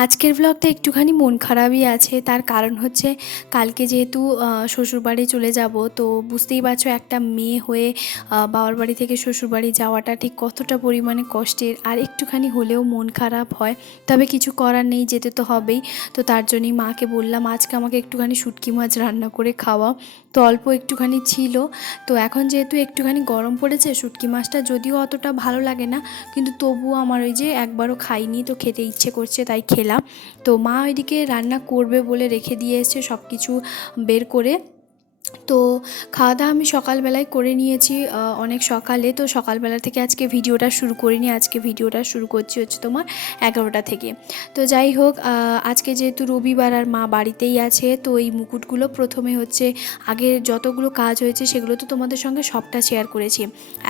আজকের ব্লগটা একটুখানি মন খারাপই আছে। তার কারণ হচ্ছে কালকে যেহেতু শ্বশুরবাড়ি চলে যাব, তো বুঝতেই পারছো একটা মেয়ে হয়ে বাবার বাড়ি থেকে শ্বশুরবাড়ি যাওয়াটা ঠিক কতটা পরিমাণে কষ্টের। আর একটুখানি হলেও মন খারাপ হয়, তবে কিছু করার নেই, যেতে তো হবেই। তো তার জন্যই মাকে বললাম আজকে আমাকে একটুখানি শুটকি মাছ রান্না করে খাওয়াও। তো অল্প একটুখানি ছিল, তো এখন যেহেতু একটুখানি গরম পড়েছে, শুটকি মাছটা যদিও অতটা ভালো লাগে না, কিন্তু তবুও আমার ওই যে একবারও খাইনি, তো খেতে ইচ্ছে করছে তাই খেলাম। তো মা ওইদিকে রান্না করবে বলে রেখে দিয়ে এসছে সব কিছু বের করে। তো খাওয়া দাওয়া আমি সকালবেলায় করে নিয়েছি, অনেক সকালে। তো সকালবেলা থেকে আজকে ভিডিওটা শুরু করিনি, আজকে ভিডিওটা শুরু করছি হচ্ছে তোমার 11টা থেকে। তো যাই হোক, আজকে যেহেতু রবিবার আর মা বাড়িতেই আছে, তো এই মুকুটগুলো প্রথমে হচ্ছে আগের যতগুলো কাজ হয়েছে সেগুলো তো তোমাদের সঙ্গে সবটা শেয়ার করেছি।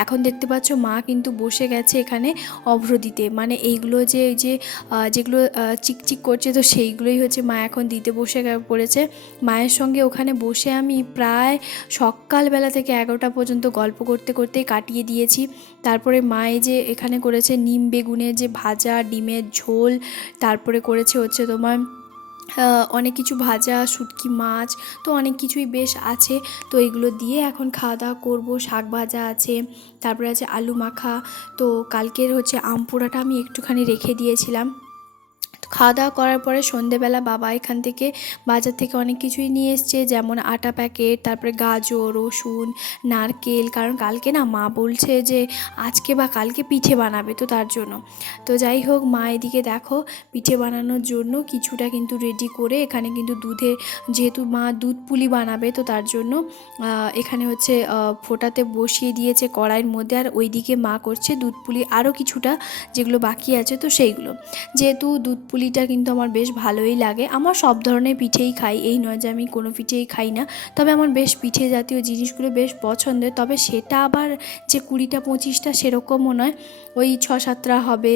এখন দেখতে পাচ্ছ মা কিন্তু বসে গেছে এখানে অভ্র দিতে, মানে এইগুলো যে এই যে যেগুলো চিকচিক করছে, তো সেইগুলোই হচ্ছে মা এখন দিতে বসে পড়েছে। মায়ের সঙ্গে ওখানে বসে আমি প্রায় সকালবেলা থেকে 11টা পর্যন্ত গল্প করতে করতেই কাটিয়ে দিয়েছি। তারপরে মা এই যে এখানে করেছে নিম বেগুনের যে ভাজা, ডিমের ঝোল, তারপরে করেছে হচ্ছে তোমার অনেক কিছু ভাজা, শুটকি মাছ, তো অনেক কিছুই বেশ আছে। তো এগুলো দিয়ে এখন খাওয়া দাওয়া করবো। শাক ভাজা আছে, তারপরে আছে আলু মাখা। তো কালকের হচ্ছে আম পোড়াটা আমি একটুখানি রেখে দিয়েছিলাম। খাওয়া দাওয়া করার পরে সন্ধেবেলা বাবা এখান থেকে বাজার থেকে অনেক কিছুই নিয়ে এসছে, যেমন আটা প্যাকেট, তারপরে গাজর, রসুন, নারকেল, কারণ কালকে না মা বলছে যে আজকে বা কালকে পিঠে বানাবে, তো তার জন্য। তো যাই হোক, মা এদিকে দেখো পিঠে বানানোর জন্য কিছুটা কিন্তু রেডি করে এখানে কিন্তু দুধে, যেহেতু মা দুধ পুলি বানাবে, তো তার জন্য এখানে হচ্ছে ফোটাতে বসিয়ে দিয়েছে কড়াইয়ের মধ্যে। আর ওইদিকে মা করছে দুধ পুলি আরও কিছুটা যেগুলো বাকি আছে, তো সেইগুলো। যেহেতু দুধ পুলিটা কিন্তু আমার বেশ ভালোই লাগে, আমার সব ধরনের পিঠেই খাই, এই নয় যে আমি কোনো পিঠেই খাই না, তবে আমার বেশ পিঠে জাতীয় জিনিসগুলো বেশ পছন্দের। তবে সেটা আবার যে 20টা 25টা সেরকমও নয়, ওই 6-7টা হবে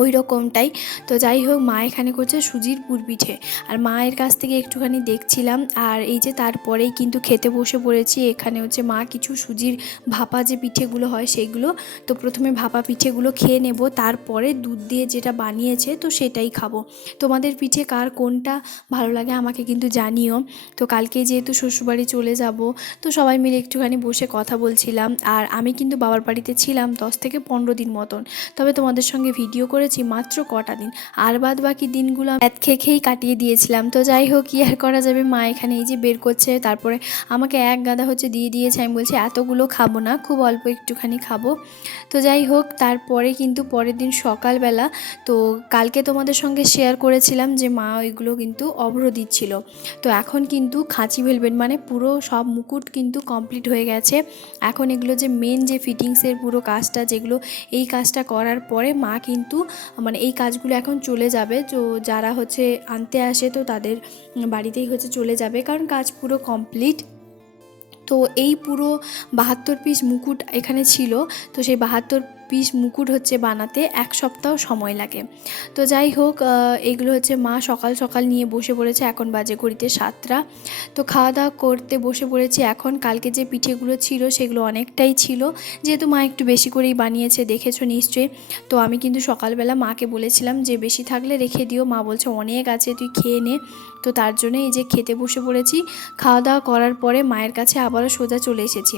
ওই রকমটাই। তো যাই হোক, মা এখানে করছে সুজির পুর পিঠে, আর মায়ের কাছ থেকে একটুখানি দেখছিলাম। আর এই যে তারপরেই কিন্তু খেতে বসে পড়েছি। এখানে হচ্ছে মা কিছু সুজির ভাপা যে পিঠেগুলো হয় সেইগুলো, তো প্রথমে ভাপা পিঠেগুলো খেয়ে নেব, তারপরে দুধ দিয়ে যেটা বানিয়েছে তো সেটাই খাবো। তোমাদের পিঠে কার কোনটা ভালো লাগে আমাকে কিন্তু জানিও। তো কালকে যেহেতু শ্বশুরবাড়ি চলে যাব, তো সবাই মিলে একটুখানি বসে কথা বলছিলাম। আর আমি কিন্তু বাবার বাড়িতে ছিলাম 10 থেকে 15 দিন মতন, তবে তোমাদের সঙ্গে ভিডিও করেছি মাত্র কটা দিন, আর বাদ বাকি দিনগুলো ম্যাথ খেয়ে খেয়েই কাটিয়ে দিয়েছিলাম। তো যাই হোক, কি আর করা যাবে, মা এখানে এই যে বের করছে, তারপরে আমাকে এক গাদা হচ্ছে দিয়ে দিয়েছে। আমি বলছি এতগুলো খাবো না, খুব অল্প একটুখানি খাবো। তো যাই হোক, তারপরে কিন্তু পরের দিন সকালবেলা, তো কালকে তোমাদের সঙ্গে শেয়ার করেছিলাম যে মা ওইগুলো কিন্তু অভ্র দিচ্ছিল। তো এখন কিন্তু খাঁচি ভেলভেট মানে পুরো সব মুকুট কিন্তু কমপ্লিট হয়ে গেছে। এখন এগুলো যে মেন যে ফিটিংসের পুরো কাজটা, যেগুলো এই কাজটা করার পরে মা কিন্তু মানে এই কাজগুলো এখন চলে যাবে, তো যারা হচ্ছে আনতে আসে তো তাদের বাড়িতেই হচ্ছে চলে যাবে, কারণ কাজ পুরো কমপ্লিট। তো এই পুরো 72 পিস মুকুট এখানে ছিল, তো সেই 72 পিস মুকুট হচ্ছে বানাতে 1 সপ্তাহ সময় লাগে। তো যাই হোক, এগুলো হচ্ছে মা সকাল সকাল নিয়ে বসে পড়েছে, এখন বাজে ঘড়িতে 7টা। তো খাওয়া দাওয়া করতে বসে পড়েছি এখন। কালকে যে পিঠেগুলো ছিল সেগুলো অনেকটাই ছিল, যেহেতু মা একটু বেশি করেই বানিয়েছে, দেখেছো নিশ্চয়ই। তো আমি কিন্তু সকালবেলা মাকে বলেছিলাম যে বেশি থাকলে রেখে দিও, মা বলছে অনেক আছে তুই খেয়ে নে। তো তার জন্য এই যে খেতে বসে পড়েছি। খাওয়া দাওয়া করার পরে মায়ের কাছে আবারও সোজা চলে এসেছি।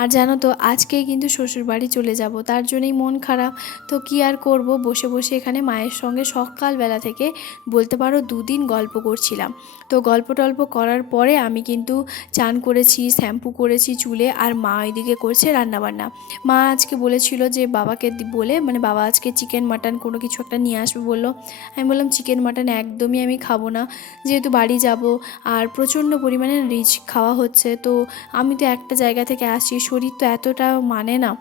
আর জানো তো আজকেই কিন্তু শ্বশুরবাড়ি চলে যাব, তার জন্যই মন খারাপ। তো কি আর করব, বসে বসে এখানে মায়ের সঙ্গে সকালবেলা থেকে বলতে পারো 2 দিন গল্প করছিলাম। তো গল্প টল্প করার পরে আমি কিন্তু চান করেছি, শ্যাম্পু করেছি চুলে, আর মা ওইদিকে করছে রান্নাবান্না। মা আজকে বলেছিল যে বাবাকে বলে, মানে বাবা আজকে চিকেন মাটন কোনো কিছু একটা নিয়ে আসবে বললো। আমি বললাম চিকেন মাটন একদমই আমি খাবো না, যেহেতু বাড়ি যাব আর প্রচণ্ড পরিমাণে রিচ খাওয়া হচ্ছে, তো আমি তো একটা জায়গা থেকে আসছি, শরীর তো এতটা মানে না,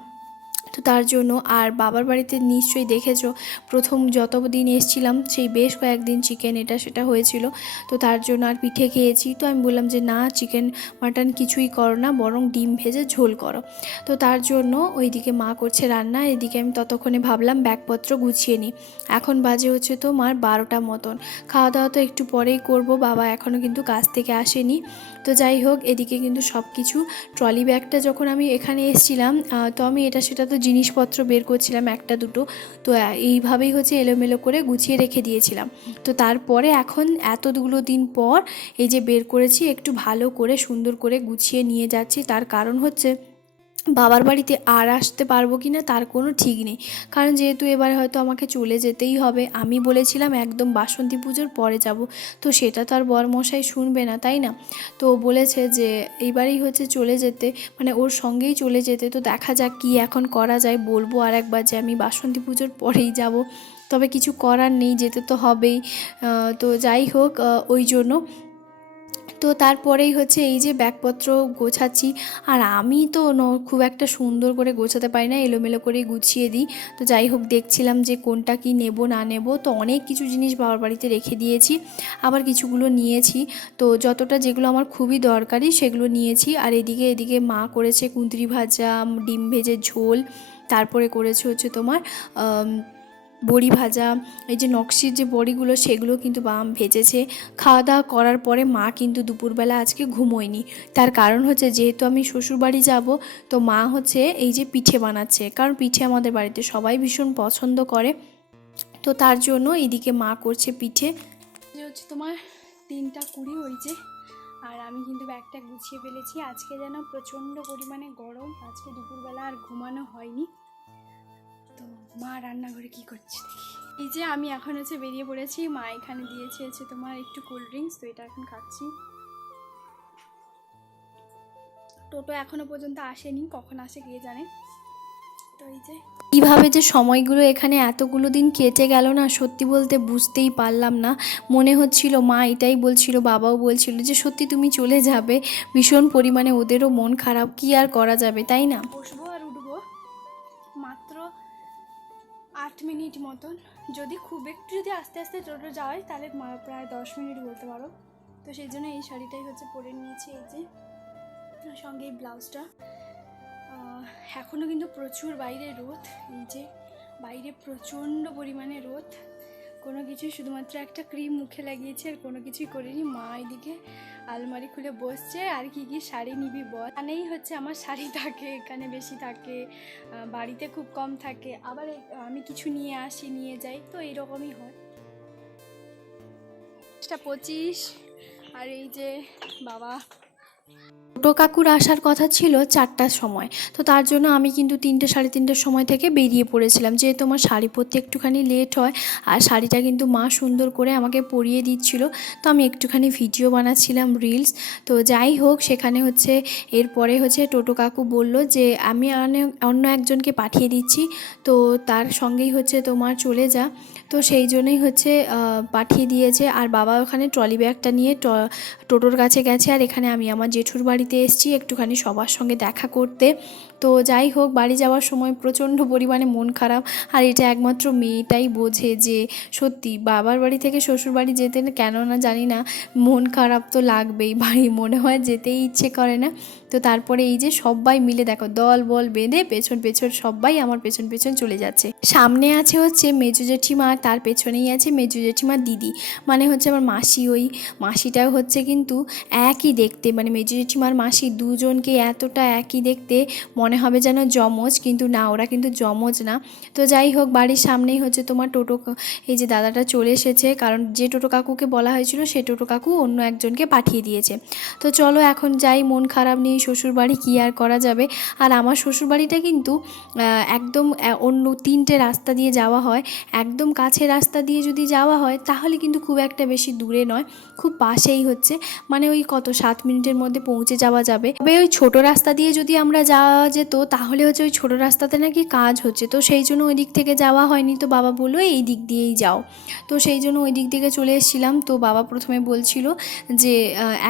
তো তার জন্য। আর বাবার বাড়িতে নিশ্চয়ই দেখেছো প্রথম যত দিন এসেছিলাম সেই বেশ কয়েকদিন চিকেন এটা সেটা হয়েছিল, তো তার জন্য আর পিঠে খেয়েছি। তো আমি বললাম যে না, চিকেন মাটন কিছুই করো না, বরং ডিম ভেজে ঝোল করো। তো তার জন্য ওইদিকে মা করছে রান্না, এদিকে আমি ততক্ষণে ভাবলাম ব্যাগপত্র গুছিয়ে নিই। এখন বাজে হচ্ছে তোমার 12টা মতন। খাওয়া দাওয়া তো একটু পরেই করব, বাবা এখনও কিন্তু কাজ থেকে আসেনি। তো যাই হোক, এদিকে কিন্তু সব কিছু ট্রলি ব্যাগটা যখন আমি এখানে এসেছিলাম তো আমি এটা সেটা তো জিনিসপত্র বের করছিলাম একটা দুটো, তো এইভাবেই হচ্ছে এলোমেলো করে গুছিয়ে রেখে দিয়েছিলাম। তো তারপরে এখন এতগুলো দিন পর এই যে বের করেছি, একটু ভালো করে সুন্দর করে গুছিয়ে নিয়ে যাচ্ছি। তার কারণ হচ্ছে বাবার বাড়িতে আর আসতে পারবো কি না তার কোনো ঠিক নেই, কারণ যেহেতু এবার হয়তো আমাকে চলে যেতেই হবে। আমি বলেছিলাম একদম বাসন্তী পুজোর পরে যাব, তো সেটা তো আর বরমশাই শুনবে না, তাই না? তো বলেছে যে এইবারই হচ্ছে চলে যেতে, মানে ওর সঙ্গেই চলে যেতে। তো দেখা যাক কী এখন করা যায়। বলবো আর একবার যে আমি বাসন্তী পুজোর পরেই যাব, তবে কিছু করার নেই, যেতে তো হবেই। তো যাই হোক, ওই জন্য তো তারপরেই হচ্ছে এই যে ব্যাগপত্র গোছাচ্ছি। আর আমি তো খুব একটা সুন্দর করে গোছাতে পারি না, এলোমেলো করে গুছিয়ে দিই। তো যাই হোক, দেখছিলাম যে কোনটা কি নেব না নেব। তো অনেক কিছু জিনিস বাবার বাড়িতে রেখে দিয়েছি, আবার কিছুগুলো নিয়েছি। তো যতটা যেগুলো আমার খুবই দরকারি সেগুলো নিয়েছি। আর এদিকে মা করেছে কুঁদরি ভাজা, ডিম ভেজে ঝোল, তারপরে করেছে হচ্ছে তোমার বড়ি ভাজা। এই যে নকশির যে বড়িগুলো সেগুলো কিন্তু বাম ভেজেছে। খাওয়া দাওয়া করার পরে মা কিন্তু দুপুরবেলা আজকে ঘুমোয়নি। তার কারণ হচ্ছে যেহেতু আমি শ্বশুরবাড়ি যাব, তো মা হচ্ছে এই যে পিঠে বানাচ্ছে, কারণ পিঠে আমাদের বাড়িতে সবাই ভীষণ পছন্দ করে। তো তার জন্য এইদিকে মা করছে পিঠে। যে হচ্ছে তোমার 3:20 হয়েছে, আর আমি কিন্তু ব্যাগটা গুছিয়ে ফেলেছি। আজকে যেন প্রচণ্ড পরিমাণে গরম, আজকে দুপুরবেলা আর ঘুমানো হয়নি। তো মা রান্নাঘরে কি করছে দেখি। এই যে আমি এখন হচ্ছে বেরিয়ে পড়েছি, মা এখানে দিয়েছে হচ্ছে তোমার একটু কোল্ড ড্রিঙ্কস, তো এটা এখন খাচ্ছি। টোটো এখনো পর্যন্ত আসেনি, কখন আসে কে জানে। তো এই যে কীভাবে যে সময়গুলো এখানে এতগুলো দিন কেটে গেল না, সত্যি বলতে বুঝতেই পারলাম না। মনে হচ্ছিল, মা এটাই বলছিল, বাবাও বলছিল যে সত্যি তুমি চলে যাবে। ভীষণ পরিমাণে ওদেরও মন খারাপ, কি আর করা যাবে, তাই না? বসবো আর উঠবো মাত্র 8 মিনিট মতন। যদি খুব একটু যদি আস্তে আস্তে টোটো যায় তাহলে প্রায় 10 মিনিট বলতে পারো। তো সেই জন্য এই শাড়িটাই হচ্ছে পরে নিয়েছি, এই যে সঙ্গে এই ব্লাউজটা। এখনও কিন্তু প্রচুর বাইরে রোদ, এই যে বাইরে প্রচণ্ড পরিমাণে রোদ। কোনো কিছুই, শুধুমাত্র একটা ক্রিম মুখে লাগিয়েছি, আর কোনো কিছুই করিনি। মা এদিকে আলমারি খুলে বসছে, আর কি কি শাড়ি নিবি বল। এখানেই হচ্ছে আমার শাড়ি থাকে, এখানে বেশি থাকে, বাড়িতে খুব কম থাকে। আবার আমি কিছু নিয়ে আসি, নিয়ে যাই, তো এইরকমই হয়। 25, আর এই যে বাবা ছোটো কাকুর আসার কথা ছিল 4টার সময়, তো তার জন্য আমি কিন্তু 3টে 3:30টার সময় থেকে বেরিয়ে পড়েছিলাম, যেহেতু আমার শাড়ি পরতে একটুখানি লেট হয়। আর শাড়িটা কিন্তু মা সুন্দর করে আমাকে পরিয়ে দিচ্ছিল, তো আমি একটুখানি ভিডিও বানাচ্ছিলাম, রিলস। তো যাই হোক, সেখানে হচ্ছে এরপরে হচ্ছে টোটো কাকু বলল যে আমি অন্য একজনকে পাঠিয়ে দিচ্ছি, তো তার সঙ্গেই হচ্ছে তোমার চলে যা। তো সেই জন্যই হচ্ছে পাঠিয়ে দিয়েছে। আর বাবা ওখানে ট্রলি ব্যাগটা নিয়ে টোটোর কাছে গেছে, আর এখানে আমি আমার জেঠুর বাড়িতে এসেছি একটুখানি সবার সঙ্গে দেখা করতে। তো যাই হোক, বাড়ি যাওয়ার সময় প্রচণ্ড পরিমাণে মন খারাপ। আর এটা একমাত্র মেয়েটাই বোঝে যে সত্যি বাবার বাড়ি থেকে শ্বশুর বাড়ি যেতে কেন না জানি না মন খারাপ তো লাগবেই, বাড়ি মনে হয় যেতেই ইচ্ছে করে না। তো তারপরে এই যে সবাই মিলে দেখো দল বল বেঁধে পেছন পেছন সবাই আমার পেছন পেছন চলে যাচ্ছে। সামনে আছে হচ্ছে মেজো জেঠিমা, আর তার পেছনেই আছে মেজো জেঠিমার দিদি, মানে হচ্ছে আমার মাসি। ওই মাসিটাও হচ্ছে কিন্তু একই দেখতে, মানে মেজো জেঠিমার মাসি দুজনকে এতটা একই দেখতে, মনে হবে যেন যমজ, কিন্তু না, ওরা কিন্তু যমজ না। তো যাই হোক, বাড়ির সামনেই হচ্ছে তোমার টোটো, এই যে দাদাটা চলে এসেছে, কারণ যে টোটো কাকুকে বলা হয়েছিল সে টোটো কাকু অন্য একজনকে পাঠিয়ে দিয়েছে। তো চলো এখন যাই, মন খারাপ নিয়ে শ্বশুরবাড়ি, কী আর করা যাবে। আর আমার শ্বশুরবাড়িটা কিন্তু একদম অন্য 3টে রাস্তা দিয়ে যাওয়া হয়। একদম কাছে রাস্তা দিয়ে যদি যাওয়া হয় তাহলে কিন্তু খুব একটা বেশি দূরে নয়, খুব পাশেই হচ্ছে, মানে ওই কত 7 মিনিটের মধ্যে পৌঁছে যাওয়া যাবে। তবে ওই ছোট রাস্তা দিয়ে যদি আমরা যাওয়া যেত তাহলে হচ্ছে ওই ছোট রাস্তাতে নাকি কাজ হচ্ছে, তো সেই জন্য ওই দিক থেকে যাওয়া হয়নি। তো বাবা বললো এই দিক দিয়েই যাও, তো সেই জন্য ওই দিক থেকে চলে এসেছিলাম। তো বাবা প্রথমে বলছিল যে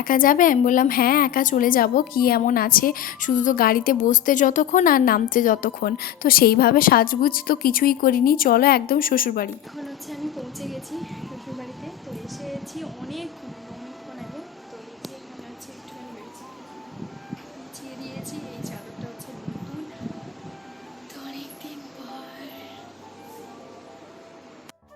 একা যাবে, আমি বললাম হ্যাঁ একা চলে যাব, কি এমন আছে, শুধু তো গাড়িতে বসতে যতক্ষণ আর নামতে যতক্ষণ। তো সেইভাবে সাজগুজ তো কিছুই করিনি, চলো একদম শ্বশুরবাড়ি। এখন হচ্ছে আমি পৌঁছে গেছি শ্বশুরবাড়িতে, তো এসেছি অনেকক্ষণ আগে। তো এই যে এখানে হচ্ছে একটুখানি বিছিয়ে দিয়েছি, এই চাদরটা হচ্ছে নতুন, তো অনেকদিন পর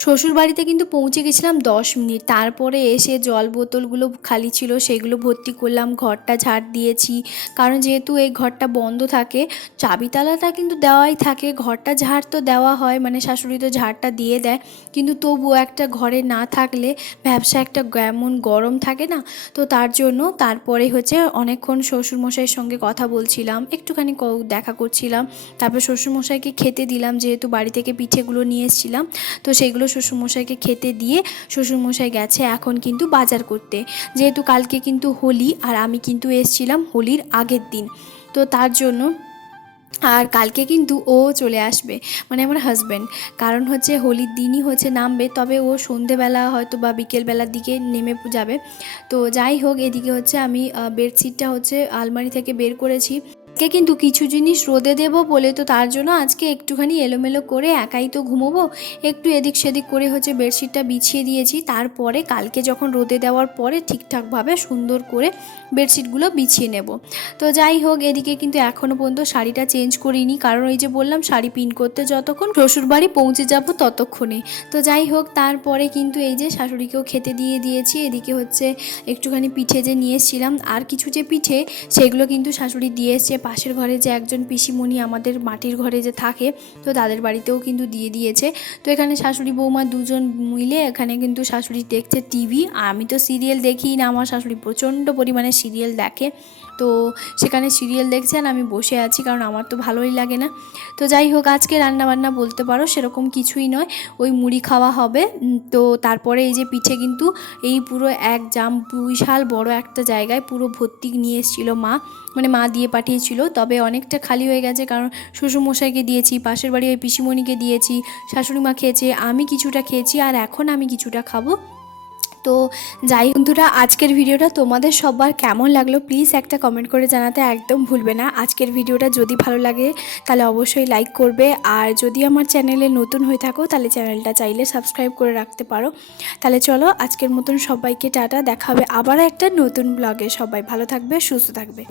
শ্বশুরবাড়িতে কিন্তু পৌঁছে গেছিলাম 10 মিনিট, তারপরে এসে জল বোতলগুলো খালি ছিল সেগুলো ভর্তি করলাম, ঘরটা ঝাড় দিয়েছি, কারণ যেহেতু এই ঘরটা বন্ধ থাকে, চাবিতালাটা কিন্তু দেওয়াই থাকে, ঘরটা ঝাড় তো দেওয়া হয়, মানে শাশুড়ি তো ঝাড়টা দিয়ে দেয়, কিন্তু তবুও একটা ঘরে না থাকলে ব্যবসা একটা কেমন গরম থাকে না, তো তার জন্য তারপরে হচ্ছে অনেকক্ষণ শ্বশুরমশাইয়ের সঙ্গে কথা বলছিলাম, একটুখানি দেখা করছিলাম, তারপর শ্বশুরমশাইকে খেতে দিলাম, যেহেতু বাড়ি থেকে পিঠেগুলো নিয়ে এসেছিলাম, তো সেইগুলো শ্বশুরমশাইকে খেতে দিয়ে শ্বশুরমশাই গেছে এখন কিন্তু বাজার করতে, যেহেতু কালকে কিন্তু হোলি আর আমি কিন্তু এসেছিলাম হোলির আগের দিন, তো তার জন্য। আর কালকে কিন্তু ও চলে আসবে, মানে আমার হাজব্যান্ড, কারণ হচ্ছে হোলির দিনই হচ্ছে নামবে, তবে ও সন্ধেবেলা হয়তো বা বিকেলবেলার দিকে নেমে যাবে। তো যাই হোক, এদিকে হচ্ছে আমি বেডশিটটা হচ্ছে আলমারি থেকে বের করেছি, আজকে কিন্তু কিছু জিনিস রোদে দেবো বলে, তো তার জন্য আজকে একটুখানি এলোমেলো করে, একাই তো ঘুমোবো, একটু এদিক সেদিক করে হচ্ছে বেডশিটটা বিছিয়ে দিয়েছি, তারপরে কালকে যখন রোদে দেওয়ার পরে ঠিকঠাকভাবে সুন্দর করে বেডশিটগুলো বিছিয়ে নেব। তো যাই হোক, এদিকে কিন্তু এখনও পর্যন্ত শাড়িটা চেঞ্জ করিনি, কারণ ওই যে বললাম শাড়ি পিন করতে যতক্ষণ শ্বশুরবাড়ি পৌঁছে যাব ততক্ষণে। তো যাই হোক, তারপরে কিন্তু এই যে শাশুড়িকেও খেতে দিয়ে দিয়েছি, এদিকে হচ্ছে একটুখানি পিঠে যে নিয়ে এসেছিলাম, আর কিছু যে পিঠে সেগুলো কিন্তু শাশুড়ি দিয়ে এসছে, পাশের ঘরে যে একজন পিসিমণি আমাদের মাটির ঘরে যে থাকে, তো তাদের বাড়িতেও কিন্তু দিয়ে দিয়েছে। তো এখানে শাশুড়ি বৌমা দুজন মিলে এখানে কিন্তু শাশুড়ি দেখছে টিভি, আর আমি তো সিরিয়াল দেখি না, আমার শাশুড়ি প্রচণ্ড পরিমাণে সিরিয়াল দেখে, তো সেখানে সিরিয়াল দেখছে আর আমি বসে আছি, কারণ আমার তো ভালোই লাগে না। তো যাই হোক, আজকে রান্নাবান্না বলতে পারো সেরকম কিছুই নয়, ওই মুড়ি খাওয়া হবে। তো তারপরে এই যে পিঠে কিন্তু এই পুরো এক বিশাল বড় একটা জায়গায় পুরো ভর্তি নিয়ে এসেছিলো মা, মানে মা দিয়ে পাঠিয়েছিল, তবে অনেকটা খালি হয়ে গেছে, কারণ শ্বশুরমশাইকে দিয়েছি, পাশের বাড়ি ওই পিসিমণিকে দিয়েছি, শাশুড়ি মা খেয়েছে, আমি কিছুটা খেয়েছি, আর এখন আমি কিছুটা খাবো। তো যাই বন্ধুরা, আজকের ভিডিওটা তোমাদের সবার কেমন লাগলো প্লিজ একটা কমেন্ট করে জানাতে একদম ভুলবে না। আজকের ভিডিওটা যদি ভালো লাগে তাহলে অবশ্যই লাইক করবে, আর যদি আমার চ্যানেলে নতুন হয়ে থাকো তাহলে চ্যানেলটা চাইলে সাবস্ক্রাইব করে রাখতে পারো। তাহলে চলো, আজকের মতন সবাইকে টাটা, দেখা হবে আবার একটা নতুন ব্লগে। সবাই ভালো থাকবে, সুস্থ থাকবে।